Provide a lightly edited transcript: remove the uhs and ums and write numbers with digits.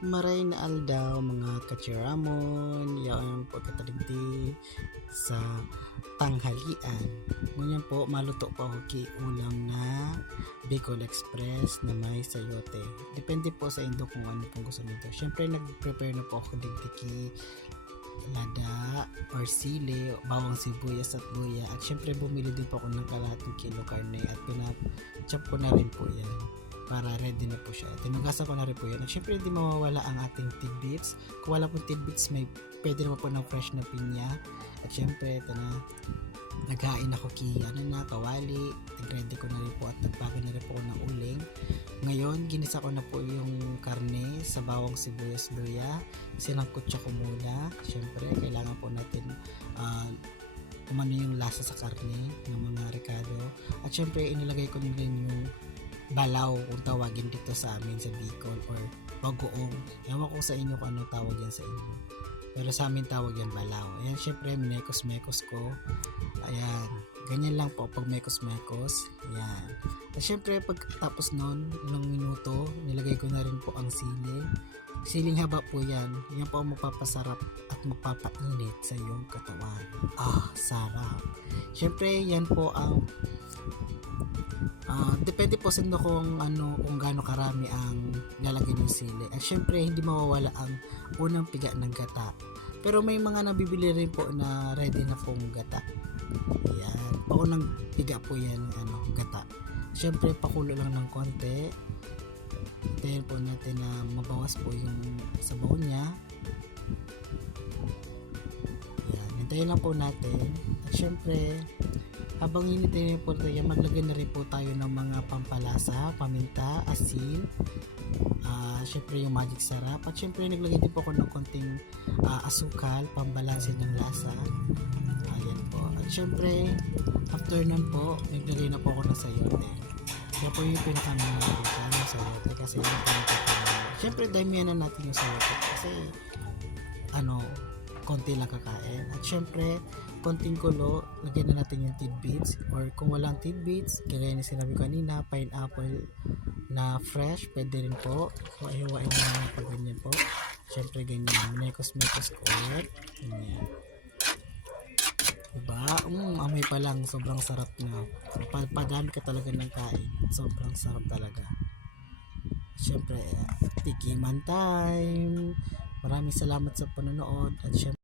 Maray na aldaw mga kachiramon, yaon po kataligdi sa tanghalian. Ngunyan po, maluto po ako ki ulam na Bicol Express na may sayote. Depende po sa indo kung ano pong gusto nito. Siyempre, nag-prepare na po ako digdiki, lada, or sili, bawang sibuyas at luya. At syempre, bumili din po ako ng kalahating kilo karne at pinap-chop ko na rin po yan para ready na po siya. Tinugasan ko na rin po yan. At syempre hindi mawawala ang ating tidbits. Kung wala pong tidbits, may pwede naman po ng fresh na pinya. At syempre ito na, naghain ako kawali. Ready ko na rin po at nagpagay na rin po ako ng uling. Ngayon, ginisa ko na po yung karne sa bawang sibuyas luya. Sinangkot siya ko muna. Syempre, kailangan po natin kumano yung lasa sa karne ng mga rekado. At syempre, inilagay ko din yung balaw kung tawagin dito sa amin sa Bicol or bagoong. Ewan ko sa inyo kung ano tawag yan sa inyo. Pero sa amin tawag yan balaw. Ayan, syempre minekos-mekos ko. Ayan, ganyan lang po pag mekos-mekos. Ayan. At syempre pagkatapos nun, ilang minuto, nilagay ko na rin po ang sili. Siling haba po yan. Yan po ang magpapasarap at magpapainit sa iyong katawan. Sarap. Syempre, yan po ang depende po sa inyo kung gaano karami ang lalagay ng sili. At syempre hindi mawawala ang unang piga ng gata. Pero may mga nabibili rin po na ready na pong gata. Ayan, paunang piga po yan gata. Syempre pakulo lang ng konti. Hintayin po natin na mabawas po yung sabaw niya. Ayan, hintayin lang po natin. At syempre habang hinintay po tayo, maglagay na rin po tayo ng mga pampalasa, paminta, asin, syempre yung magic sarap. At syempre naglagay din po ako ng konting asukal, pambalansin ng lasa. Ayan po. At syempre, after nun po, naglagay na po ako ng sayote. Kaya po yung pinakamalagay ng sayote kasi yung pinakamalagay. Syempre, damihan na natin yung sayote kasi konti lang kakain. At syempre, konting kulo, lagyan na natin yung tidbits or kung walang tidbits, gaya na sinabi ko kanina, pineapple na fresh, pwede rin po. Hiwain na naman pag ganyan po. Syempre ganyan, mekos-mekos ko ulit. Ganyan. Diba? Amoy pa lang, sobrang sarap na. Padami ka talaga ng kain. Sobrang sarap talaga. Syempre, tikiman time. Maraming salamat sa panonood at syempre